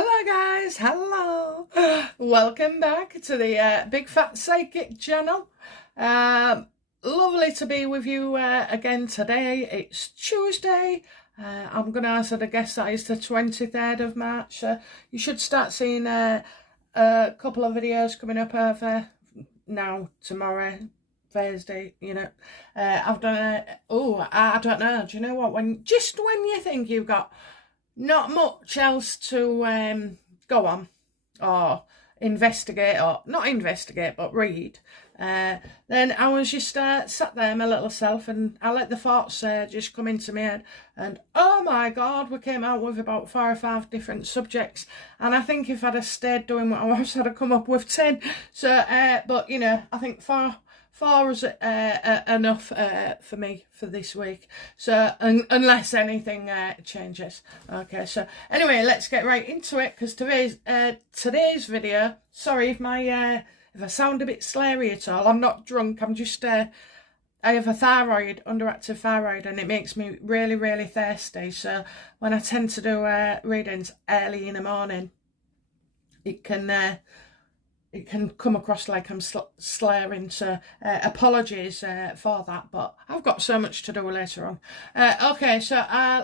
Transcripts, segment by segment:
Hello guys, hello. Welcome back to the Big Fat Psychic channel. Lovely to be with you again today. It's Tuesday. I'm going to answer the guess that is the 23rd of March. You should start seeing a couple of videos coming up over now, tomorrow, Thursday, you know. I've done I don't know, do you know what, when you think you've got not much else to go on or investigate, or not investigate but read, then I was just sat there my little self, and I let the thoughts just come into my head, and oh my god, we came out with about 4 or 5 different subjects, and I think if I'd have stayed doing what I was, I'd have come up with 10. So but you know, I think 4 was enough for me for this week. So unless anything changes. Okay, so anyway, let's get right into it, because today's video, sorry if my if I sound a bit slurry at all, I'm not drunk, I'm just I have a thyroid, underactive thyroid, and it makes me really thirsty. So when I tend to do readings early in the morning, it can come across like I'm slurring, so apologies for that, but I've got so much to do later on. Okay, so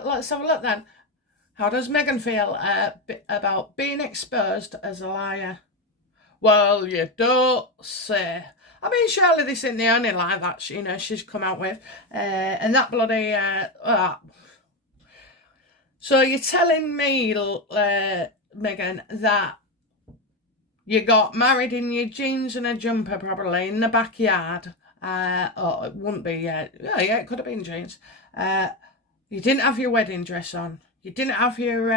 let's have a look then. How does Meghan feel about being exposed as a liar? Well, you don't say. I mean, surely this isn't the only lie that she's come out with, and that bloody so you're telling me, Meghan, that you got married in your jeans and a jumper, probably in the backyard. Or it wouldn't be, yeah, it could have been jeans. You didn't have your wedding dress on. You didn't have your,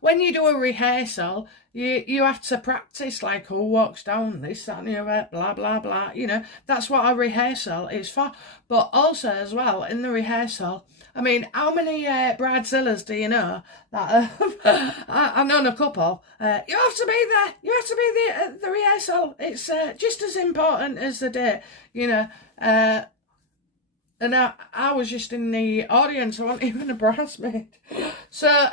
when you do a rehearsal, you have to practice, like who walks down this, that, and the other, blah, blah, blah. You know, that's what a rehearsal is for. But also, as well, in the rehearsal, I mean, how many bridezillas do you know that I've known a couple. You have to be there. You have to be the rehearsal. It's just as important as the day, you know. And I was just in the audience. I wasn't even a bridesmaid. So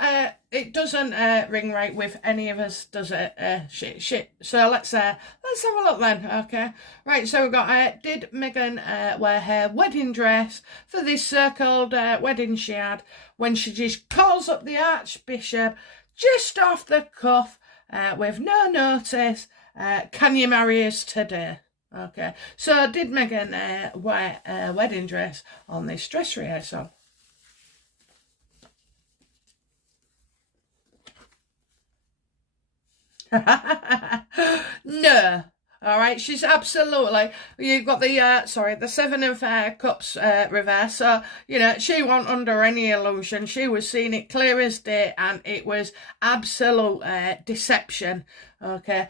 it doesn't ring right with any of us, does it? Shit. So let's have a look then. Okay. Right. So we've got did Meghan wear her wedding dress for this so-called wedding she had, when she just calls up the Archbishop just off the cuff with no notice? Can you marry us today? Okay, so did Meghan wear a wedding dress on this dress rehearsal? No. All right, she's absolutely, you've got the the 7 of Cups reverse, so you know she wasn't under any illusion. She was seeing it clear as day, and it was absolute deception. Okay,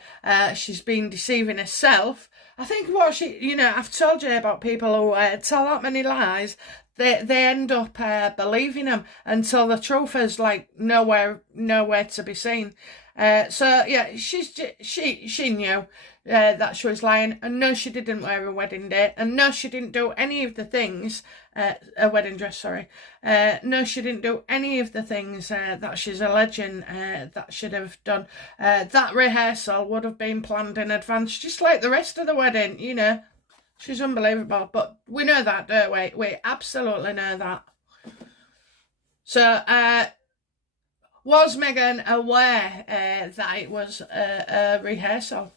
she's been deceiving herself. I think what I've told you about people who tell that many lies, they end up believing them until the truth is like nowhere to be seen. So yeah, she knew that she was lying, and no, she didn't wear a wedding date, and no, she didn't do any of the things, a wedding dress, sorry. No, she didn't do any of the things that she's alleging that she'd have done. That rehearsal would have been planned in advance, just like the rest of the wedding, you know. She's unbelievable, but we know that, don't we? We absolutely know that. So, was Meghan aware that it was a rehearsal?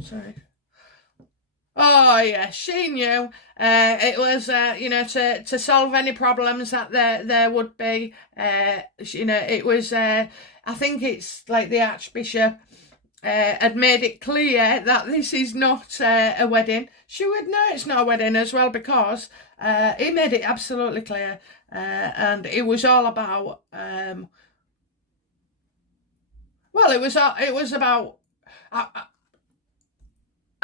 Sorry. Oh yeah, she knew. It was to solve any problems that there would be. It was I think it's like the Archbishop had made it clear that this is not a wedding. She would know it's not a wedding as well, because he made it absolutely clear, and it was all about it was about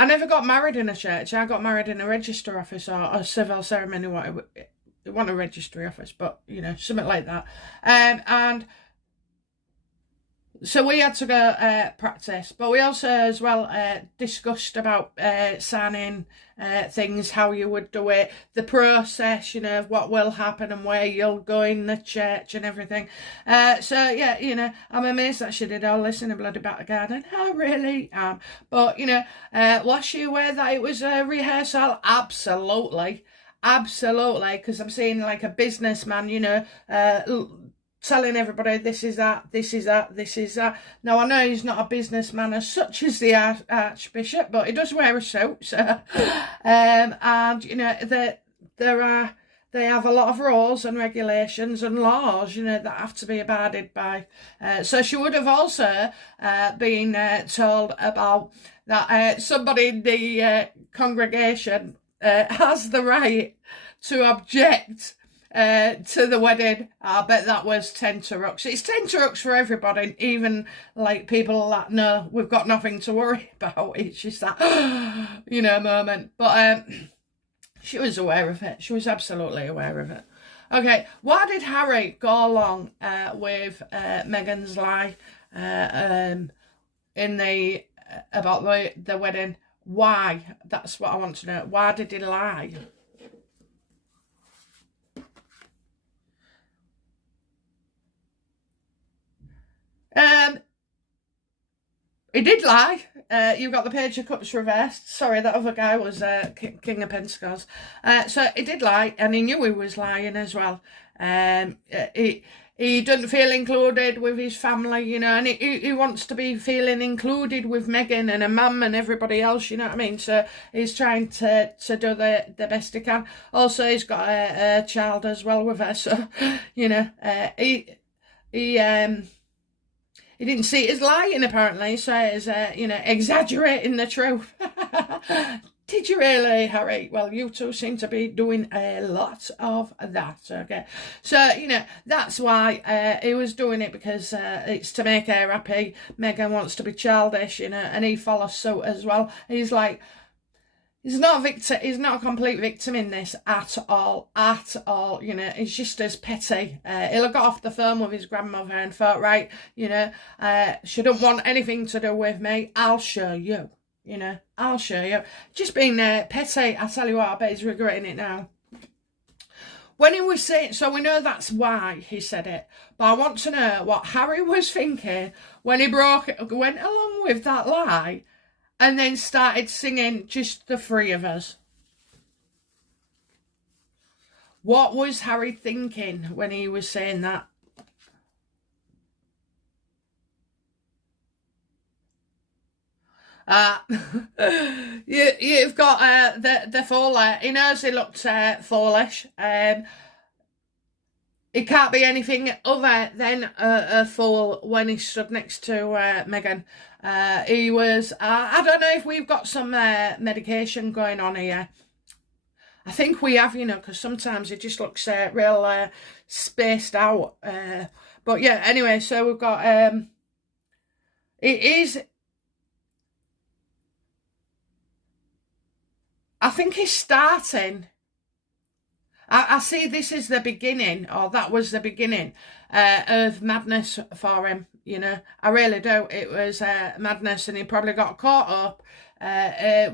I never got married in a church. I got married in a register office, or a civil ceremony. It wasn't a registry office, but something like that. And So we had to go practice, but we also as well discussed about signing things, how you would do it, the process, you know, what will happen and where you'll go in the church and everything. So yeah, you know, I'm amazed that she did all this in a bloody back garden. I really am. But you know, was she aware that it was a rehearsal? Absolutely. Absolutely, because I'm seeing like a businessman, you know, telling everybody this is that, this is that, this is that. Now I know he's not a businessman as such as the Archbishop, but he does wear a suit. So, and you know they have a lot of rules and regulations and laws, you know, that have to be abided by. So she would have also been told about that somebody in the congregation has the right to object to the wedding. I bet that was tenterhooks. It's tenterhooks for everybody, even like people that know we've got nothing to worry about. It's just that, you know, moment. But she was aware of it. She was absolutely aware of it. Okay, why did Harry go along with Meghan's lie in the about the wedding? Why? That's what I want to know. Why did he lie? He did lie. You've got the Page of Cups reversed. Sorry, that other guy was King of Pentacles. So he did lie, and he knew he was lying as well. He doesn't feel included with his family, you know, and he wants to be feeling included with Meghan and her mum and everybody else, you know what I mean? So he's trying to do the best he can. Also, he's got a child as well with her, so, you know, he didn't see it as lying, apparently, so it's, you know, exaggerating the truth. Did you really, Harry? Well, you two seem to be doing a lot of that, okay? So, you know, that's why he was doing it, because it's to make her happy. Meghan wants to be childish, you know, and he follows suit as well. He's like, he's not a victim. He's not a complete victim in this at all. You know, he's just as petty. He'll have got off the phone with his grandmother and thought, right, you know, she don't want anything to do with me. I'll show you. You know, I'll show you. Just being petty. I tell you what, I bet he's regretting it now. When he was saying, so we know that's why he said it, but I want to know what Harry was thinking when he went along with that lie and then started singing just the three of us. What was Harry thinking when he was saying that? You've got the fool. He knows he looked foolish. He can't be anything other than a fool when he stood next to Meghan. He was. I don't know if we've got some medication going on here. I think we have, you know, because sometimes it just looks real spaced out. But yeah, anyway, so we've got. It is. I think he's starting. I see this is the beginning, or that was the beginning of madness for him, you know. I really do. It was madness, and he probably got caught up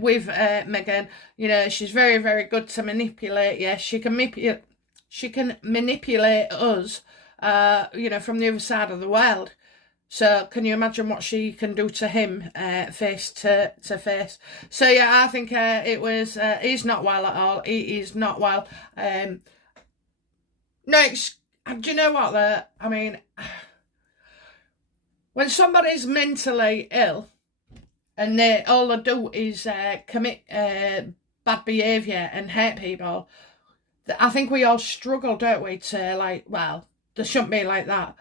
with Meghan. You know, she's very, very good to manipulate. Yes, she can manipulate us, you know, from the other side of the world. So can you imagine what she can do to him face to face? So yeah, I think it was, he's not well at all. He is not well. No, do you know what though? I mean, when somebody's mentally ill and all they do is commit bad behaviour and hurt people, I think we all struggle, don't we, to like, well, they shouldn't be like that.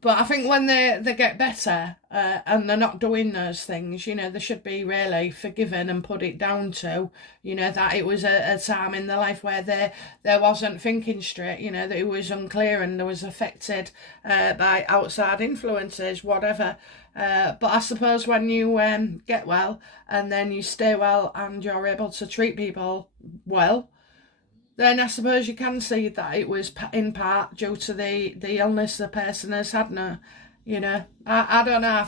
But I think when they get better and they're not doing those things, you know, they should be really forgiven and put it down to, you know, that it was a time in their life where they wasn't thinking straight, you know, that it was unclear and they was affected by outside influences, whatever. But I suppose when you get well and then you stay well and you're able to treat people well, then I suppose you can see that it was in part due to the illness the person has had now. You know, I don't know. I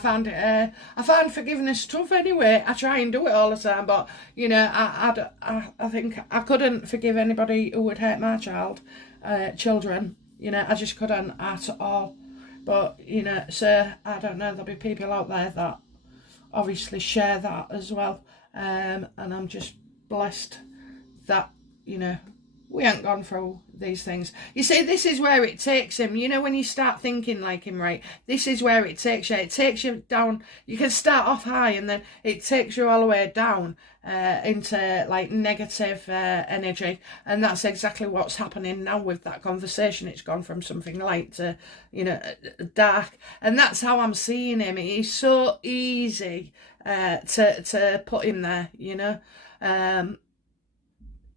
find forgiveness tough anyway. I try and do it all the time, but you know, I think I couldn't forgive anybody who would hurt my children. You know, I just couldn't at all. But you know, so I don't know. There'll be people out there that obviously share that as well, and I'm just blessed that, you know, we ain't gone through these things. You see, this is where it takes him. You know, when you start thinking like him, right, this is where it takes you. It takes you down. You can start off high and then it takes you all the way down into like negative energy. And that's exactly what's happening now with that conversation. It's gone from something light to, you know, dark. And that's how I'm seeing him. He's so easy to put him there, you know,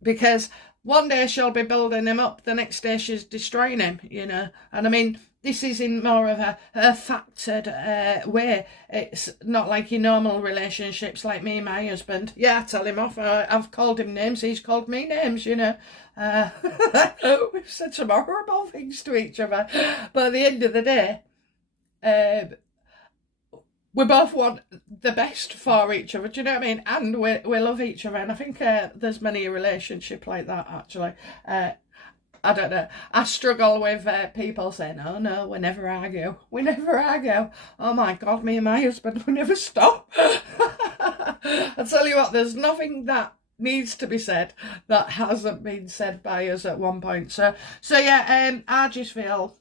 because one day she'll be building him up, the next day she's destroying him, you know. And I mean, this is in more of a factored way. It's not like your normal relationships like me and my husband. Yeah, I tell him off. I've called him names. He's called me names, you know. We've said some horrible things to each other. But at the end of the day, we both want the best for each other, do you know what I mean? And we love each other. And I think there's many a relationship like that, actually. I don't know. I struggle with people saying, oh, no, we never argue. We never argue. Oh, my God, me and my husband, we never stop. I tell you what, there's nothing that needs to be said that hasn't been said by us at one point. So yeah, I just feel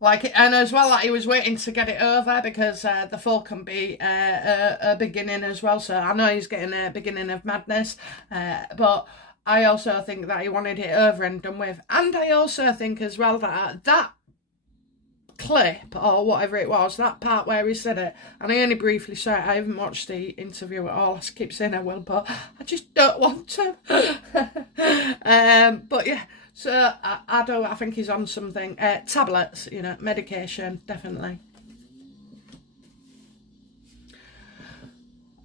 like it, and as well, like he was waiting to get it over because the fall can be a beginning as well. So I know he's getting a beginning of madness, but I also think that he wanted it over and done with. And I also think as well that that clip or whatever it was, that part where he said it, and I only briefly saw it, I haven't watched the interview at all. I keep saying I will, but I just don't want to. But yeah. So I think he's on something. Tablets, you know, medication, definitely.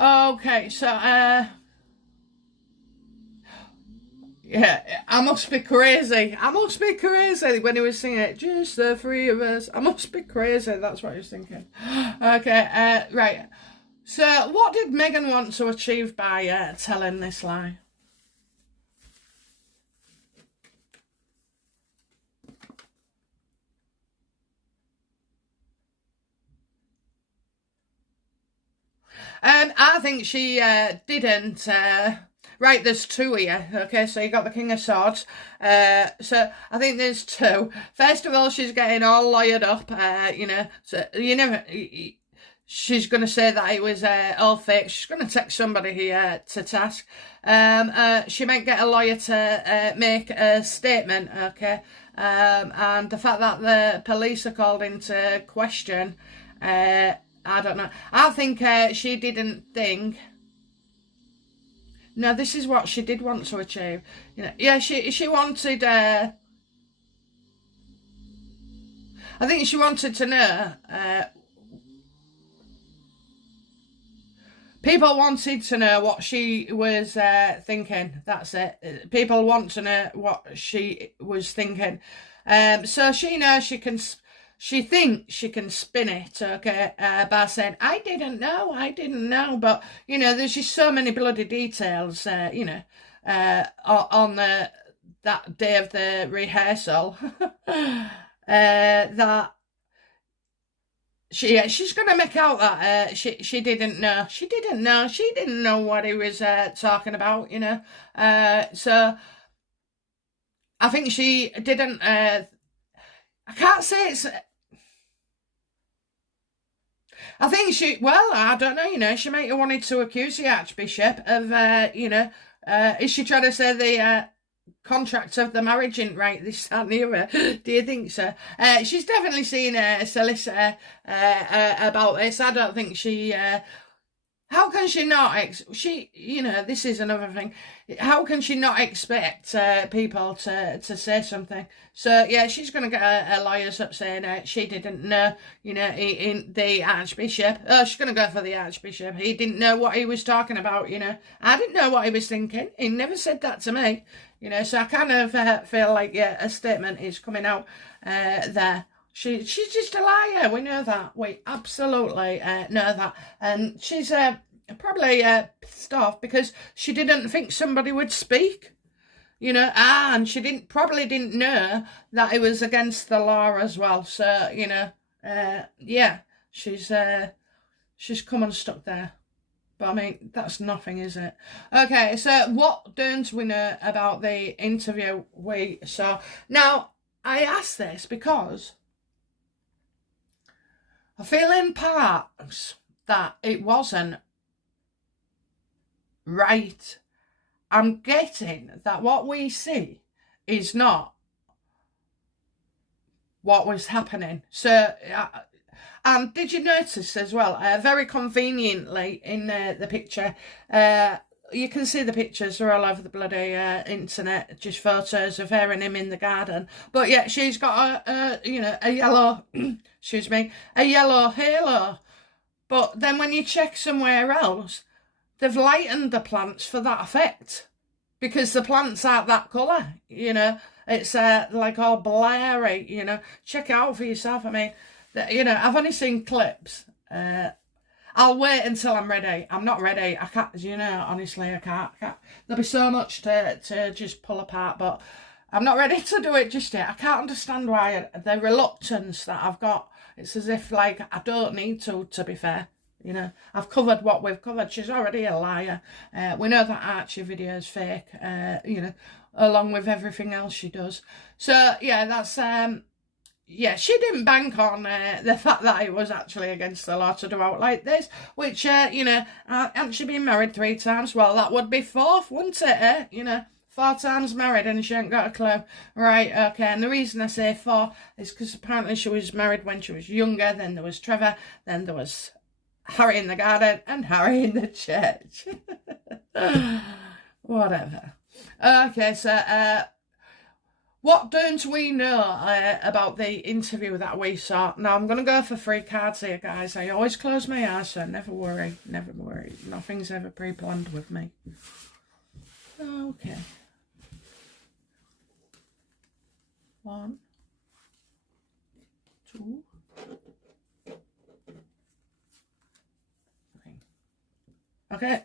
Okay, so yeah, I must be crazy. I must be crazy when he was singing it. Just the three of us. I must be crazy. That's what he was thinking. Okay, right. So what did Meghan want to achieve by telling this lie? I think she didn't. Right, there's two here. Okay, so you got the King of Swords. So I think there's two. First of all, she's getting all lawyered up. You know, so you never. She's going to say that it was all fake. She's going to take somebody here to task. She might get a lawyer to make a statement. Okay, and the fact that the police are called into question. I don't know. I think she didn't think. No, this is what she did want to achieve. You know, yeah, she wanted. I think she wanted to know. People wanted to know what she was thinking. That's it. People want to know what she was thinking. So she knows she can. She thinks she can spin it, okay, by saying, I didn't know. But, you know, there's just so many bloody details, you know, on that day of the rehearsal that she's going to make out that she didn't know. She didn't know what he was talking about, you know. So I think she didn't... I can't say it's... I think I don't know, you know, she might have wanted to accuse the Archbishop of, you know, is she trying to say the contract of the marriage isn't right, this, that and the other? Do you think so? She's definitely seen a solicitor about this. I don't think she... how can she not... you know, this is another thing. How can she not expect people to say something? So, yeah, she's going to get a lawyers up saying she didn't know, you know, the Archbishop. Oh, she's going to go for the Archbishop. He didn't know what he was talking about, you know. I didn't know what he was thinking. He never said that to me, you know. So I kind of feel like, yeah, a statement is coming out there. She's just a liar. We know that. We absolutely know that. And she's probably pissed off because she didn't think somebody would speak. You know, and she probably didn't know that it was against the law as well. So, you know, yeah, she's come unstuck there. But I mean, that's nothing, is it? Okay, so what don't we know about the interview we saw? Now, I ask this because I feel in parts that it wasn't right. I'm getting that what we see is not what was happening. So, and did you notice as well, very conveniently in the picture, you can see the pictures are all over the bloody internet, just photos of her and him in the garden. But yeah, she's got a yellow, excuse me, a yellow halo. But then when you check somewhere else, they've lightened the plants for that effect because the plants aren't that colour, you know. It's like all blurry, you know. Check it out for yourself. I mean, you know, I've only seen clips. I'll wait until I'm ready. I'm not ready. I can't, you know, honestly, I can't. There'll be so much to just pull apart, but I'm not ready to do it just yet. I can't understand why the reluctance that I've got. It's as if, like, I don't need to be fair. You know, I've covered what we've covered. She's already a liar. We know that Archie video is fake, you know, along with everything else she does. So, yeah, that's, yeah, she didn't bank on the fact that it was actually against the law to do out like this, which, you know, hadn't she been married 3 times? Well, that would be 4th, wouldn't it, eh? You know, 4 times married and she ain't got a clue. Right, okay, and the reason I say 4 is because apparently she was married when she was younger, then there was Trevor, then there was Harry in the garden and Harry in the church. Whatever. Okay, so what don't we know about the interview that we saw? Now, I'm going to go for 3 cards here, guys. I always close my eyes, so never worry. Never worry. Nothing's ever pre-planned with me. Okay. 1, 2, 3. Okay.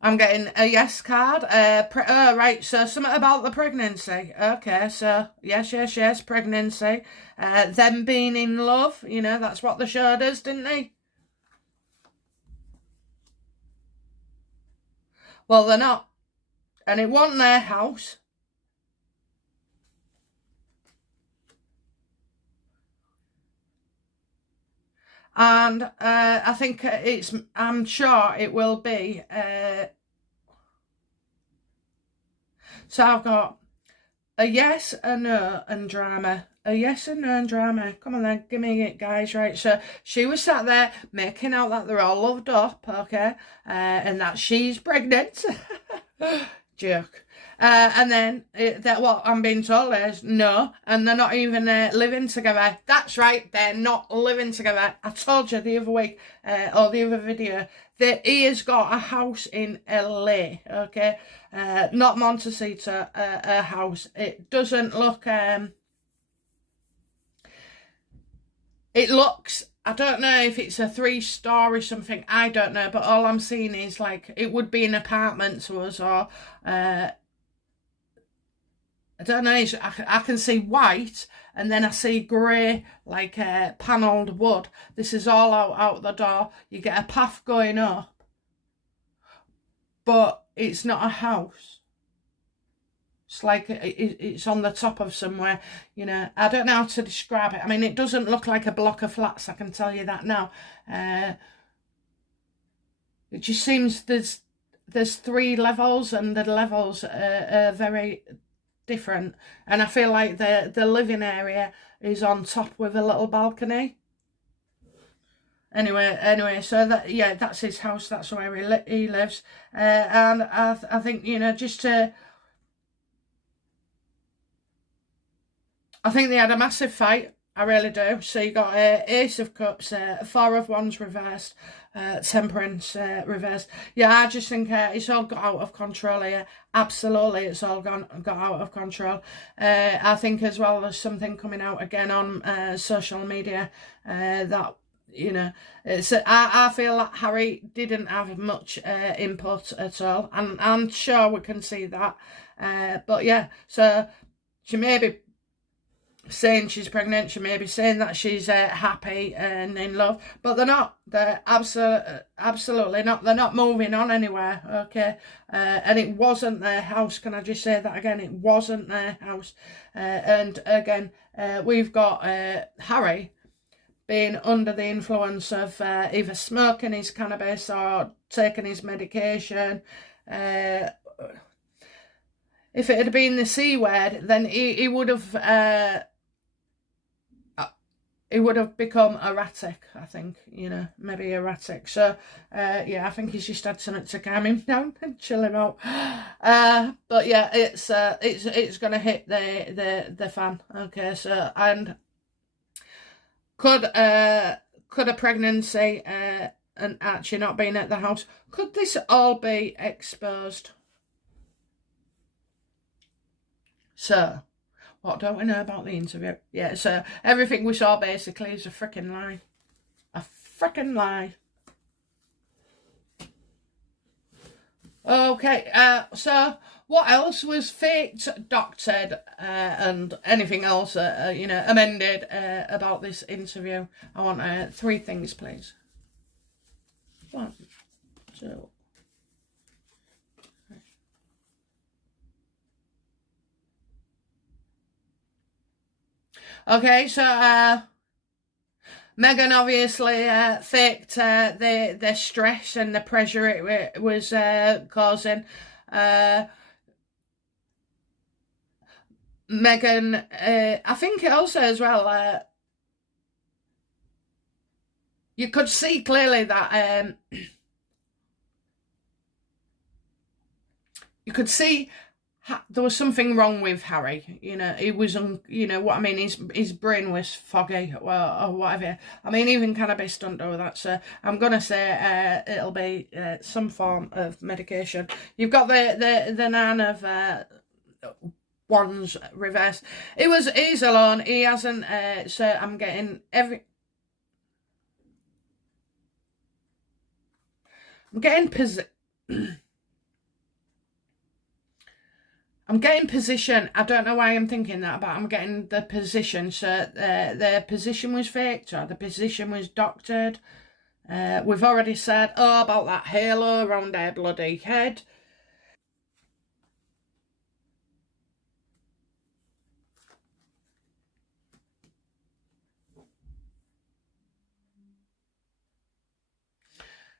I'm getting a yes card. Right, so something about the pregnancy. Okay, so yes, pregnancy. Them being in love, you know, that's what the show does, didn't they? Well, they're not. And it wasn't their house. And I think I'm sure it will be. So I've got a yes, a no, and drama. A yes, a no, and drama. Come on then, give me it, guys. Right, so she was sat there making out that they're all loved up, okay? And that she's pregnant. Jerk. And then what I'm being told is no, and they're not even living together. That's right, they're not living together. I told you the other week, or the other video, that he has got a house in LA, okay? Not Montecito, a house. It doesn't look, it looks, I don't know if it's a 3-story something, I don't know, but all I'm seeing is like, it would be an apartment to us, or, I don't know, I can see white, and then I see grey, like panelled wood. This is all out the door. You get a path going up, but it's not a house. It's like it's on the top of somewhere, you know. I don't know how to describe it. I mean, it doesn't look like a block of flats, I can tell you that now. It just seems there's 3 levels, and the levels are very different, and I feel like the living area is on top with a little balcony. Anyway, so that, yeah, that's his house, that's where he lives, and I think, you know, just to, I think they had a massive fight, I really do. So you got Ace of Cups, Four of Wands reversed, Temperance reversed. Yeah, I just think it's all got out of control here. Absolutely, it's all got out of control. I think as well there's something coming out again on social media that, you know, I feel that Harry didn't have much input at all, and I'm sure we can see that. But yeah, so she may be saying she's pregnant, she may be saying that she's happy and in love, but they're not. They're absolutely not. They're not moving on anywhere, okay? And it wasn't their house. Can I just say that again? It wasn't their house. And again, we've got Harry being under the influence of either smoking his cannabis or taking his medication. If it had been the C word, then he would have become erratic, I think, you know, maybe erratic. So, yeah, I think he's just had something to calm him down and chill him out. But yeah, it's gonna hit the fan. Okay, so, and could a pregnancy and actually not being at the house, could this all be exposed? So, what don't we know about the interview? Yeah, so everything we saw basically is a freaking lie. A freaking lie. Okay, so what else was faked, doctored, and anything else, you know, amended about this interview? I want 3 things, please. 1, 2. Okay, so Meghan obviously faked the stress and the pressure it was causing. Meghan, I think also as well, you could see clearly that you could see there was something wrong with Harry. You know, he was, you know what I mean, his brain was foggy or whatever. I mean, even cannabis don't do that. So I'm gonna say it'll be some form of medication. You've got the Nine of Wands reverse. He's alone. He hasn't. So I'm getting I'm getting position. I don't know why I'm thinking that, but I'm getting the position. So the position was faked or the position was doctored. We've already said, about that halo around their bloody head.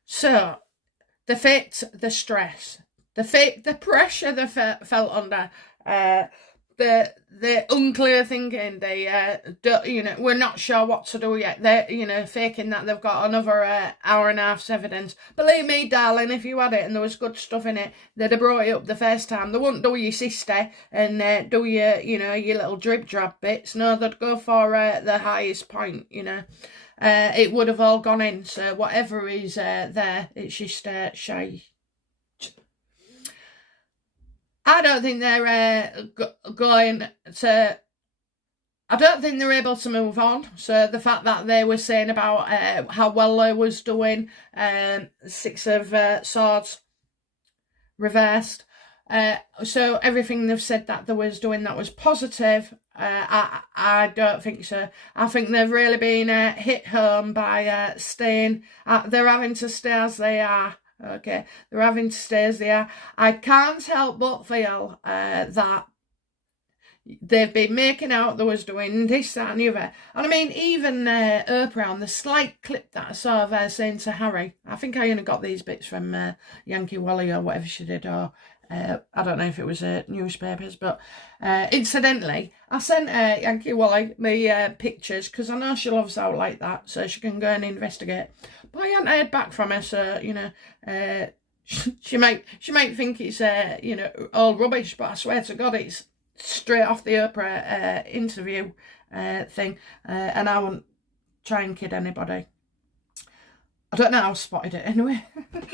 So, they faked the stress. The pressure they felt under. The unclear thinking, you know, we're not sure what to do yet. They're, you know, faking that they've got another hour and a half's evidence. Believe me, darling, if you had it and there was good stuff in it, they'd have brought it up the first time. They wouldn't do your sister and do your, you know, your little drip drab bits. No, they'd go for the highest point, you know. It would have all gone in. So whatever is there, it's just shy. I don't think they're going to. I don't think they're able to move on. So the fact that they were saying about how well they was doing, 6 of Swords reversed. So everything they've said that they was doing that was positive. I don't think so. I think they've really been hit home by staying. They're having to stay as they are. Okay, they're having to stay as they are. I can't help but feel that they've been making out they was doing this, that and the other. And I mean, even Oprah, on the slight clip that I saw of her saying to Harry, I think I only got these bits from Yankee Wally or whatever she did, or I don't know if it was newspapers, but incidentally, I sent Yankee Wally my pictures because I know she loves out like that, so she can go and investigate. But I hadn't heard back from her, so, you know, she might think it's, you know, all rubbish, but I swear to God, it's straight off the Oprah interview thing, and I won't try and kid anybody. I don't know how I spotted it anyway.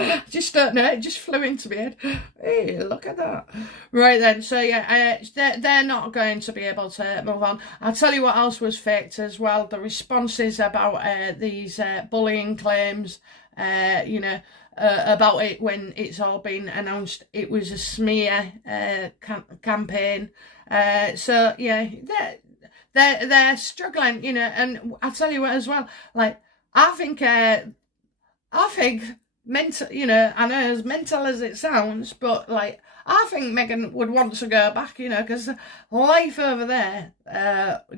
I just don't know. It just flew into my head. Hey, look at that. Right then. So yeah, they're not going to be able to move on. I'll tell you what else was faked as well. The responses about these bullying claims, about it when it's all been announced it was a smear campaign. So yeah, they're struggling, and I'll tell you what as well. Like, I think mental, I know as mental as it sounds, but like, I think Meghan would want to go back, because life over there,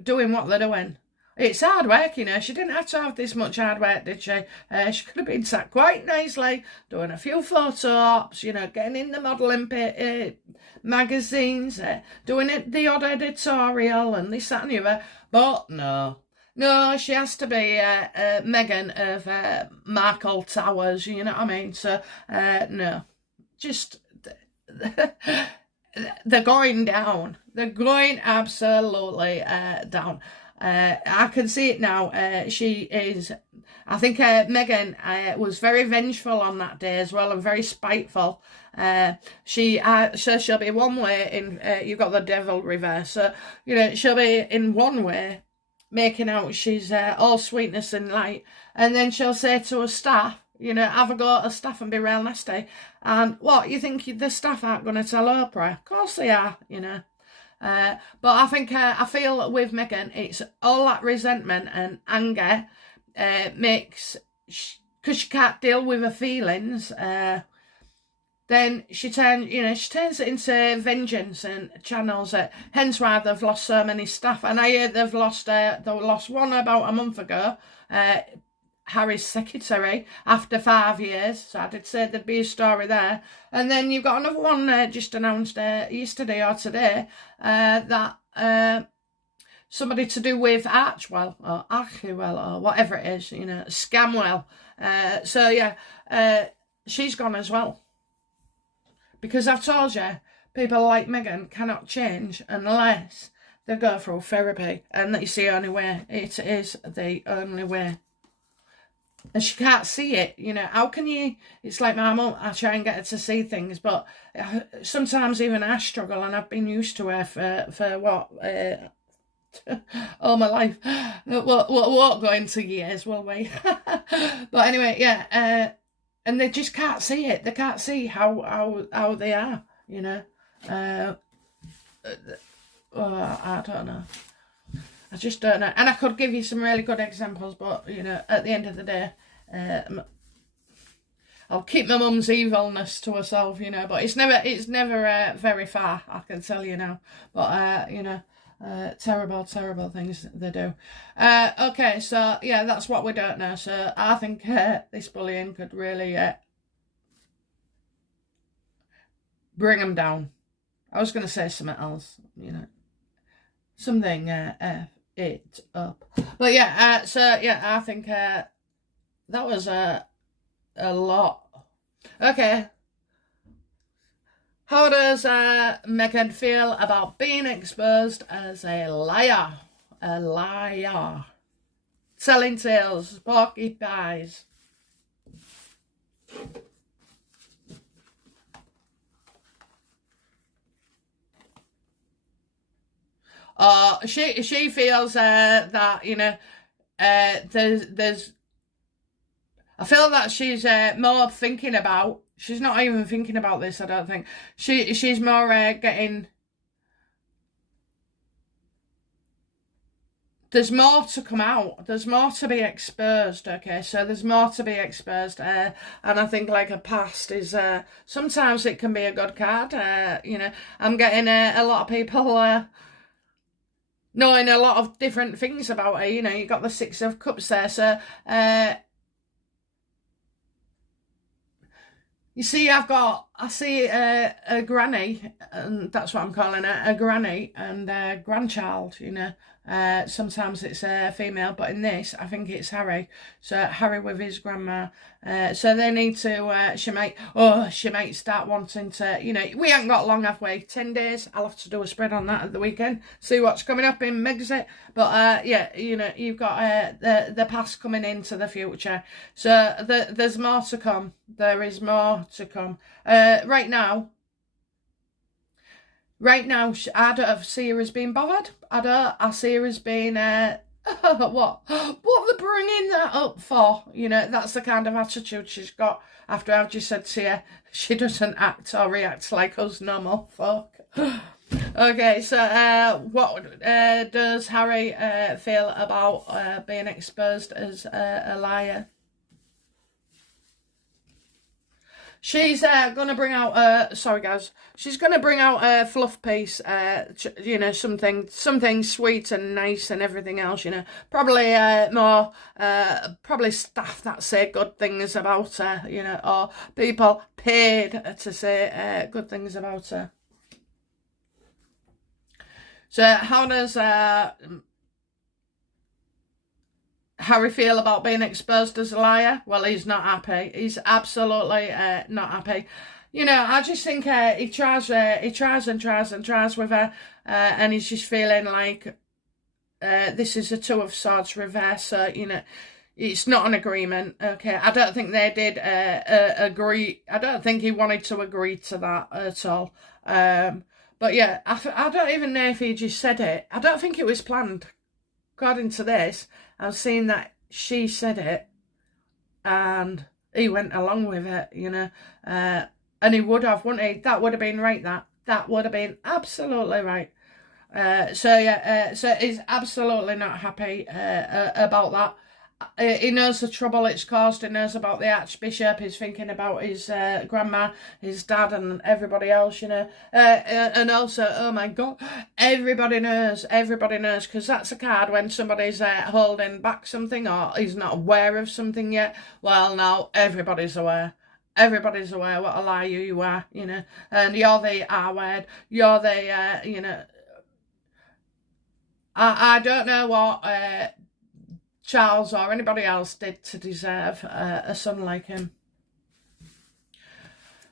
doing what they're doing, it's hard work, She didn't have to have this much hard work, did she? She could have been sat quite nicely, doing a few photo ops, getting in the modelling magazines, doing the odd editorial and this, that and the other. But no, she has to be Meghan of Markle Towers, you know what I mean? So, no, just, they're going down. They're going absolutely down. I can see it now. She is, I think Meghan was very vengeful on that day as well, and very spiteful. So she'll be one way in, you've got the devil reverse. So, she'll be in one way, making out she's all sweetness and light, and then she'll say to her staff, have a go at her staff and be real nasty. And what, you think the staff aren't going to tell Oprah? Of course they are, but I think, I feel with Meghan, it's all that resentment and anger makes, because she can't deal with her feelings, then she turns it into vengeance and channels it. Hence why they've lost so many staff. And I hear they lost one about a month ago, Harry's secretary, after 5 years. So I did say there'd be a story there. And then you've got another one just announced yesterday or today, that somebody to do with Archwell or Archwell or whatever it is, Scamwell. So yeah, she's gone as well. Because I've told you, people like Meghan cannot change unless they go through therapy. And it's the only way. It is the only way. And she can't see it, How can you... It's like my mum, I try and get her to see things, but sometimes even I struggle, and I've been used to her for what... all my life. We'll go into years, will we? But anyway, yeah... and they just can't see it. They can't see how they are, I don't know. I just don't know. And I could give you some really good examples, but, at the end of the day, I'll keep my mum's evilness to herself, but it's never very far, I can tell you now. But, terrible things they do. Okay, so yeah, that's what we don't know. So I think this bullying could really bring them down. I was going to say something else, something it up. But yeah, so yeah, I think that was a lot. Okay. How does Meghan feel about being exposed as a liar? A liar. Selling tales, porky pies. She feels that, there's... I feel that she's more thinking about... She's not even thinking about this, I don't think. She's more getting... There's more to come out. There's more to be exposed, okay? So there's more to be exposed. And I think, like, a past is... sometimes it can be a good card. I'm getting a lot of people... knowing a lot of different things about her. You got the Six of Cups there. So... you see, I've got I see a granny, and that's what I'm calling her, a granny and a grandchild, you know. Sometimes it's a female, but in this, I think it's Harry. So Harry with his grandma. So they need to, she might start wanting to, you know, we ain't got long, have we? 10 days. I'll have to do a spread on that at the weekend. See what's coming up in Megxit. But yeah, you know, you've got the past coming into the future. So there's more to come. There is more to come. Right now, I don't see her as being bothered. I see her as being, what they're bringing that up for? You know, that's the kind of attitude she's got after I've just said to her, she doesn't act or react like us normal folk. Okay, so what does Harry feel about being exposed as a liar? She's gonna bring out sorry guys, she's gonna bring out a fluff piece, you know, something sweet and nice and everything else, you know, probably more probably staff that say good things about her, you know, or people paid to say good things about her. So how does Harry feel about being exposed as a liar? Well, he's not happy. He's absolutely not happy. You know, I just think he tries and tries with her, and he's just feeling like this is a Two of Swords reverse. So, you know, it's not an agreement. Okay, I don't think they did agree. I don't think he wanted to agree to that at all. But yeah, I don't even know if he just said it. I don't think it was planned. According to this, I've seen that she said it and he went along with it, you know. And he would have, wouldn't he? That would have been right, that would have been absolutely right. So yeah, so he's absolutely not happy about that. He knows the trouble it's caused. He knows about the Archbishop. He's thinking about his grandma, his dad, and everybody else, you know. And also, oh my God, everybody knows, because that's a card when somebody's holding back something or he's not aware of something yet. Well, now everybody's aware. Everybody's aware what a liar you are, you know. And you're the R word. You're the, you know. I don't know what Charles or anybody else did to deserve a son like him.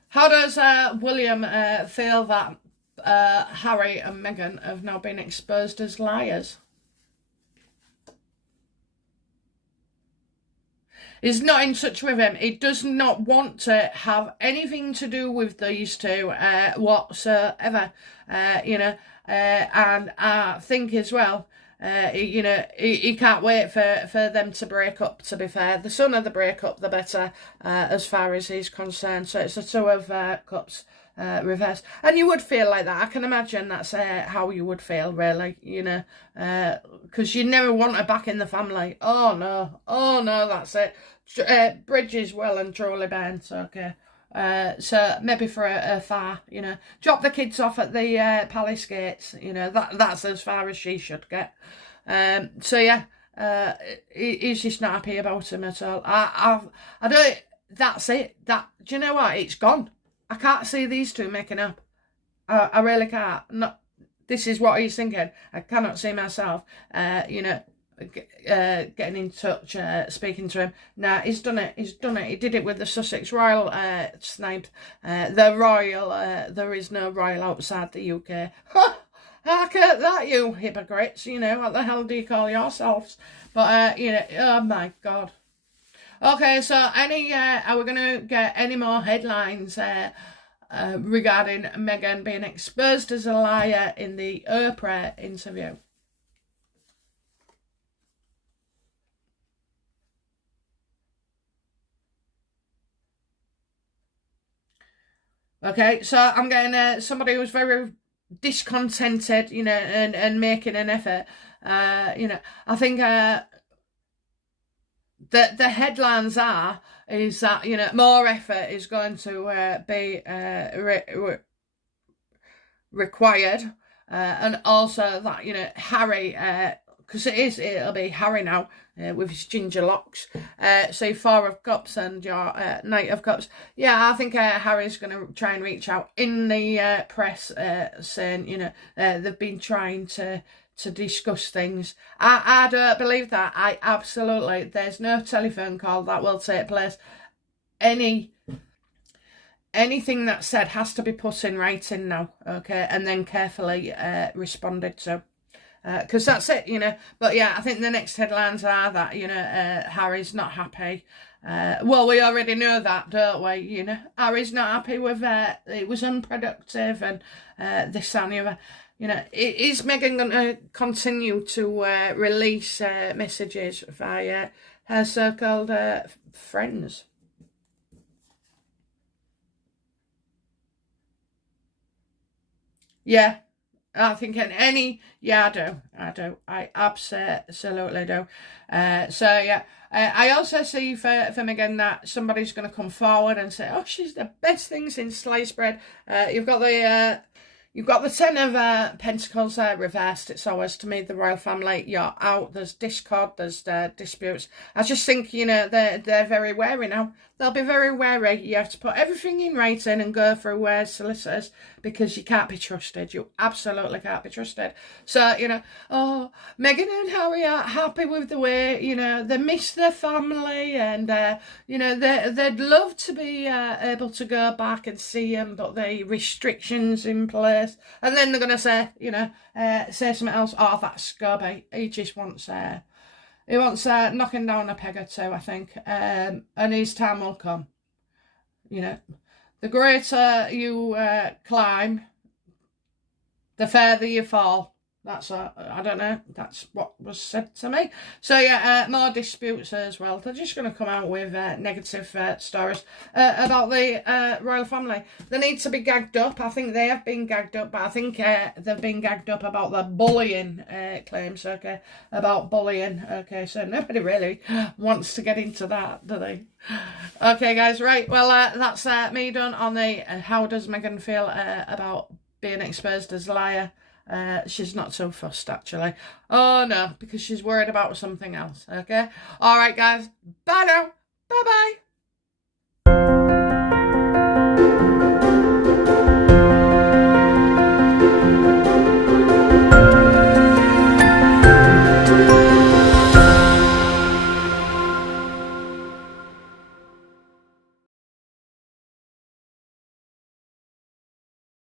How does William feel that Harry and Meghan have now been exposed as liars? He's not in touch with him. He does not want to have anything to do with these two whatsoever, you know, and I think as well, you know, he can't wait for them to break up, to be fair. The sooner they break up, the better, as far as he's concerned. So it's a Two of Cups reverse. And you would feel like that. I can imagine that's how you would feel, really, you know, because you never want her back in the family. Oh, no, that's it. Bridges well and truly burnt, okay. So maybe for a far, you know, drop the kids off at the palace gates, you know, that's as far as she should get. So yeah, he's just not happy about him at all. I don't, that's it. Do you know what? It's gone. I can't see these two making up. I really can't. Not, this is what he's thinking. I cannot see myself, you know, getting in touch, speaking to him. Nah, he's done it. He did it with the Sussex Royal snipe. The Royal, there is no Royal outside the UK. Hark at that, you hypocrites. You know, what the hell do you call yourselves? But, you know, oh my God. Okay, so are we going to get any more headlines regarding Meghan being exposed as a liar in the Oprah interview? Okay, so I'm getting somebody who's very discontented, you know, and making an effort. You know, I think the headlines is that, you know, more effort is going to be required, and also that, you know, Harry because it'll be Harry now with his ginger locks. So 4 of Cups and your Knight of Cups. Yeah, I think Harry's going to try and reach out in the press, saying, you know, they've been trying to discuss things. I don't believe that. There's no telephone call that will take place. Anything that's said has to be put in writing now, okay, and then carefully responded to. Because that's it, you know. But yeah, I think the next headlines are that, you know, Harry's not happy. Well, we already know that, don't we? You know, Harry's not happy with it was unproductive and this and the other. You know, is Meghan going to continue to release messages via her so-called friends? Yeah. I think I do. I absolutely do. So yeah, I also see for Meghan that somebody's going to come forward and say, "Oh, she's the best thing since sliced bread." You've got the 10 of Pentacles reversed. It's always, to me, the royal family. You're out. There's discord. There's disputes. I just think, you know, they're very wary now. They'll be very wary. You have to put everything in writing and go through solicitors, because you can't be trusted. You absolutely can't be trusted. So, you know, oh, Meghan and Harry are happy with the way, you know, they miss their family, and, you know, they'd love to be able to go back and see them, but the restrictions in place. And then they're going to say, you know, say something else. Oh, that's Scobie. He just wants... He wants knocking down a peg or two, I think, and his time will come. You know, the greater you climb, the further you fall. That's I don't know. That's what was said to me. So yeah, more disputes as well. They're just going to come out with negative stories about the royal family. They need to be gagged up. I think they have been gagged up, but I think they've been gagged up about the bullying claims. Okay, about bullying. Okay, so nobody really wants to get into that, do they? Okay, guys. Right. Well, that's me done on the how does Meghan feel about being exposed as a liar. She's not so fussed, actually. Oh, no, because she's worried about something else, okay? All right, guys. Bye now. Bye-bye.